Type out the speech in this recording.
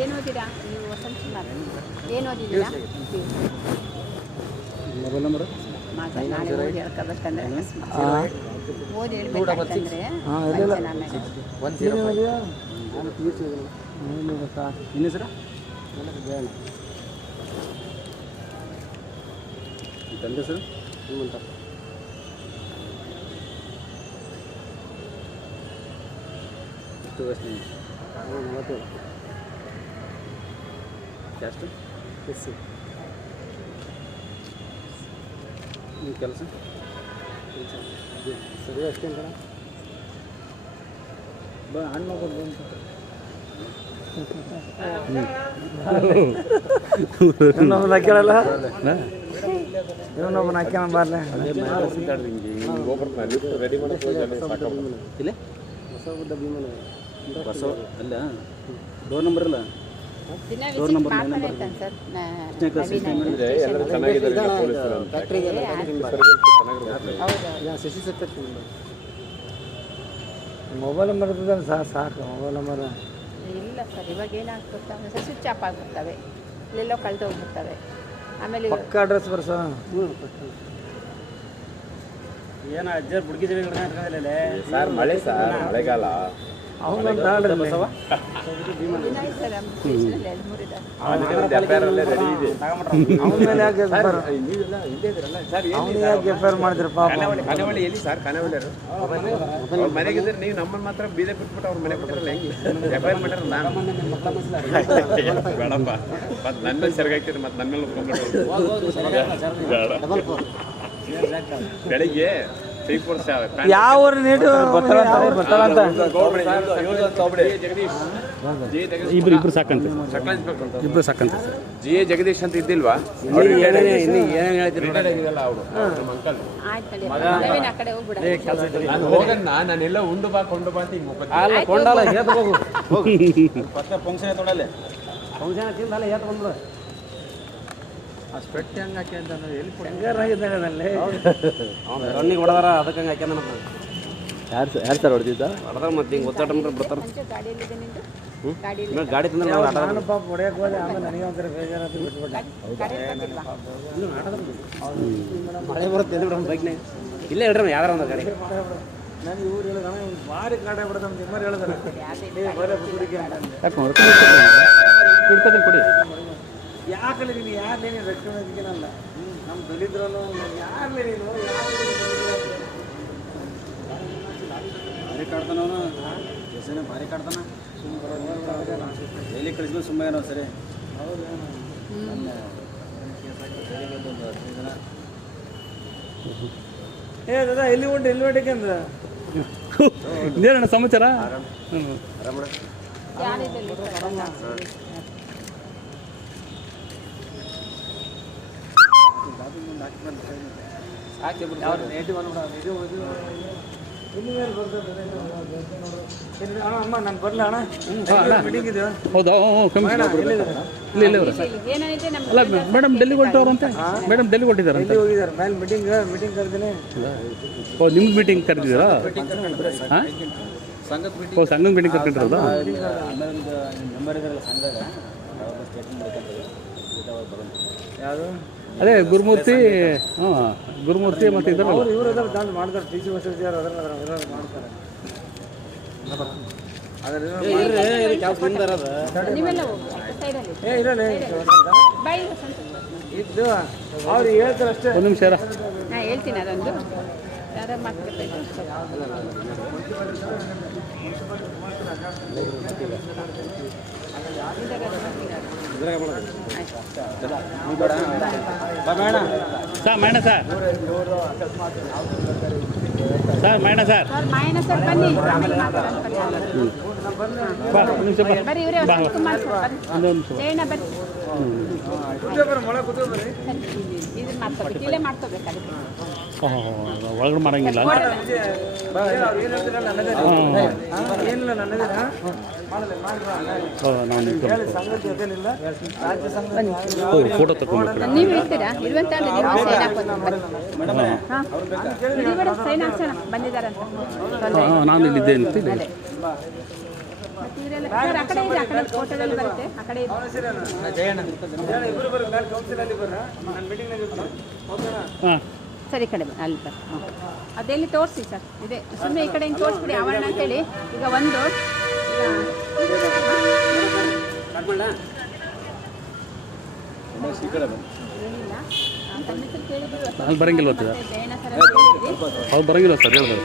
ಏನು ಓದಿರಾ ನೀವು? ವಸಂತ ಕುಮಾರ್ ಏನು ಓದಿದ್ದೀರಾ? ಮೊಬೈಲ್ ನಂಬರ್ ನಾಳೆ ಓದಿ ಹೇಳ್ಕೊಬೇಕಂದ್ರೆ ಓದಿ ಹೇಳ್ಬೇಕಂತಂದ್ರೆ ಇನ್ನು ಸರ ತಂದೆ ಸರ್ ಅಂತ ಎಷ್ಟು ವಯಸ್ಸು? 40 ಎಷ್ಟು ಎಸ್ ನಿಮ್ಮ ಕೆಲಸ ಸರಿ ಅಷ್ಟೇ ಕಣ ಬಾ ಹಣ್ಣು ಹೋಗೋದು ಇನ್ನೊಬ್ಬನ ಹಾಕ್ಯಾರಲ್ಲ ಇನ್ನೊಬ್ಬನ ಹಾಕ್ಯಾನ ಬಾರ್ಲೆ ರೆಡಿ ಇಲ್ಲ ಹೊಸ ಭೀಮನ ಹೊಸ ಅಲ್ಲ ಡೋರ್ ನಂಬರ್ ಅಲ್ಲ ಡೋರ್ ನಂಬರ್ ಮೊಬೈಲ್ ನಂಬರ್ ಇರ್ತದಲ್ಲ ಸಾಕು ಮೊಬೈಲ್ ನಂಬರ್ ಇಲ್ಲ ಸರ್. ಇವಾಗ ಏನಾಗ್ಬಿಡ್ತಾವೆ ಸರ್, ಸ್ವಿಚ್ ಆಫ್ ಆಗಿಬಿಡ್ತವೆ, ಇಲ್ಲೆಲ್ಲೋ ಕಳೆದು ಹೋಗ್ಬಿಡ್ತವೆ. ಆಮೇಲೆ ಪಕ್ಕ ಅಡ್ರೆಸ್ ಬರ್ಸ ಏನ ಅಜ್ಜರ್ ಬುಡ್ಗಿ ಸರ್ ಮಳೆ ಸರ್ ಮಳೆಗಾಲ ಅವನ ಬಸವ ಮಾಡಿದ್ರಿ ಪಾಪ ಮನೆಗಿದ್ರೆ ನೀವು ನಮ್ಮನ್ನು ಮಾತ್ರ ಬೀದೆ ಬಿಟ್ಬಿಟ್ಟು ಅವ್ರ ಮನೆ ಕೊಟ್ಟಿರಲ್ಲ ಹೆಂಗೆ ಎಫ್ ಐ ಆರ್ ಮಾಡ್ಯಾರ ನಾನು ಬೇಡಪ್ಪ ಮತ್ತು ನನ್ನ ಮೇಲೆ ಸೆರಗಾಕ್ತಿರಿ ಮತ್ತು ನನ್ನ ಮೇಲೆ ಬೆಳಿಗ್ಗೆ ಯಾವ ನೀಟು ಇಬ್ರು ಸಾಕಂತ ಇಬ್ರು ಸಾಕಂತ ಜಿ ಎ ಜಗದೀಶ್ ಅಂತ ಇದ್ದಿಲ್ವಾ? ನಾನು ಹೋಗಣ್ಣ, ನಾನೆಲ್ಲ ಉಂಡು ಬಾ ಕೊಂಡು ಬಾ ಅಲ್ಲ ಕೊಂಡಲ್ಲ ಏತ್ ಹೋಗು ಫಂಕ್ಷನ್ ತೊಡಲೆ ಫಂಕ್ಷನ್ ತಿಂದಲ್ಲ ಏತ್ ಬಂದ್ರು ಅಷ್ಟು ಪೆಟ್ಟು ಹೆಂಗೆ ಹಾಕಿ ಅಂತ ಎಲ್ಲಿ ಹೆಂಗಾರಾಗಿದ್ದಾನೆ ರನ್ನಿಂಗ್ ಹೊಡೆದಾರ ಅದಕ್ಕೆ ಹಂಗೆ ಹಾಕ್ಯಾನ ಯಾರು ಸರ್ ಹೊಡೆದಿದ್ದ ಹೊಡೆದಾರ ಮತ್ತೆ ಹಿಂಗೆ ಒತ್ತಾಟ ಮಾಡ್ರೆ ಬರ್ತಾರೆ ಗಾಡಿ ತಂದ್ರೆ ನಾನು ಪಾಪ ಹೊಡೆಯಕ್ಕೆ ಹೋದೆ. ಆಮೇಲೆ ನನಗೆ ಒಂಥರ ಬೇಜಾರಾಗಿ ಬಿಟ್ಬಿಟ್ಟೆ. ಮಳೆ ಬರುತ್ತೆ ಅಂದ್ರೆ ಬೈಕ್ನಾಗ ಇಲ್ಲೇ ಹೇಳ್ರಿ ಯಾವ್ದಾರ ಒಂದು ಗಾಡಿ ನನಗೆ ಇವ್ರು ಹೇಳಿದಾನ ಭಾರಿ ಗಾಡಿ ಬಿಡೋದು ನಮ್ಮ ನಿಮ್ಮರು ಹೇಳಿದಾರೆ ಇಡ್ಕೋತೀನಿ ಕೊಡಿ. ಯಾಕಲ್ಲಿ ನೀನು ಯಾರೇ ನೀನು ರಕ್ಷಣೆ ಅದಕ್ಕೇನಲ್ಲ ನಮ್ಮ ದಲಿತರನ್ನು ಯಾರೇ ನೀನು ಭಾರಿ ಕಾಡ್ತಾನವನು ಹೆಸರೇ ಭಾರಿ ಕಾಡ್ತಾನ. ಡೈಲಿ ಕಳಿಸ್ಬೇಕು ಸುಮ್ಮನೆ ಏನೋ ಸರಿ ಹೌದು ಏ ದಾದಾ ಎಲ್ಲಿ ಉಂಟು ಎಲ್ಲಿ ಹೊಟ್ಟಕ್ಕೆ ಅಂದ ಇದೇನಣ್ಣ ಸಮಾಚಾರ? ಅಮ್ಮ ನಾನು ಬರಲ ಅಣ್ಣ ಮೀಟಿಂಗ್ ಇದೆ. ಹೌದಾ? ಇಲ್ಲ ಇಲ್ಲ ಅಲ್ಲ ಮೇಡಮ್ ಡೆಲ್ಲಿ ಹೊರಟವ್ರಂತೆ. ಮೇಡಮ್ ಡೆಲ್ಲಿ ಹೊರಟಿದ್ದಾರೆ ಅಂತ ಹೋಗಿದ್ದಾರೆ ಮೇಲೆ ಮೀಟಿಂಗ್ ಕರೆದಿನಿ. ಓ ನಿಮ್ಗೆ ಮೀಟಿಂಗ್ ಕರೆದಿದ್ದೀರಾ? ಹಾಂ ಓ ಸಂಘದ ಮೀಟಿಂಗ್ ಕರ್ಕೊಂಡಿರೋದಾ? ಯಾವುದು ಅದೇ ಗುರುಮೂರ್ತಿ ಗುರುಮೂರ್ತಿ ಮತ್ತು ಇದ್ದಾರೆ ಇವರು ಮಾಡ್ತಾರೆ ಟಿ ಸಿ ಬಸವರಾಜ್ ಮಾಡ್ತಾರೆ. ಇದ್ದು ಅವ್ರು ಹೇಳ್ತಾರೆ ಅಷ್ಟೇ. ಒಂದು ನಿಮಿಷ ನಾನು ಹೇಳ್ತೀನಿ ಅದೊಂದು ಯಾರ ಸರ್ ಮೈಣ ಸರ್ ಸರ್ ಮೈಣ ಸರ್ ಬನ್ನಿ ಬಾ ಒಂದು ನಿಮಿಷ ಬರ್ರಿ ಇವರೇ ವಸಂತ ಕುಮಾರ್ ಸರ್ ಜಯಣ್ಣ ಬರ್ರಿ ಇದನ್ನ ಮಾಡ್ಕೋಬೇಕು, ಇಲ್ಲೇ ಮಾಡ್ಕೋಬೇಕು ಅದಕ್ಕೆ. ಒಳಗಡೆ ಮಾಡಂಗಿಲ್ಲ ಫೋಟೋ ತಗೊಂಡ್ಬಿಟ್ರೆ ನೀವು ಇರ್ತೀರಾ ಇರುವಂತ ನೀವು ಸೈನ್ ಹಾಕೋದು. ಹಾಂ ಸೈನ್ ಹಾಕ್ಸೋಣ ಬಂದಿದ್ದಾರಂತ. ನಾನು ಇಲ್ಲಿದ್ದೆ ಅಂತೀನಿ. ಅದೇ ಮತ್ತೆ ಇವರೆಲ್ಲ ಸರ್ ಆ ಕಡೆ ಇದೆ, ಆ ಕಡೆ ಫೋಟೋದಲ್ಲಿ ಬರುತ್ತೆ, ಆ ಕಡೆ ಇದೆ. ಹಾಂ ಸರಿ ಈ ಕಡೆ ಬನ್ನಿ, ಅಲ್ಲಿ ಬರ್. ಅದೆಲ್ಲಿ ತೋರಿಸಿ ಸರ್, ಇದೆ ಸುಮ್ಮನೆ ಈ ಕಡೆ ಹಿಂಗೆ ತೋರಿಸ್ಬಿಡಿ ಆವರಣ ಅಂತೇಳಿ. ಈಗ ಒಂದು ಏನಿಲ್ಲ ಅಂತ ಹೆಸರು ಕೇಳಿದ್ರು ಅಲ್ಲಿ ಬರಂಗಿಲ್ಲ ಜಯಣ್ಣ ಸರ್ ಅಂತ ಹೇಳಿದ್ರಿ. ಅವ್ರು ಬರಂಗಿಲ್ಲ ಸರ್ ಹೇಳಿದ್ರು.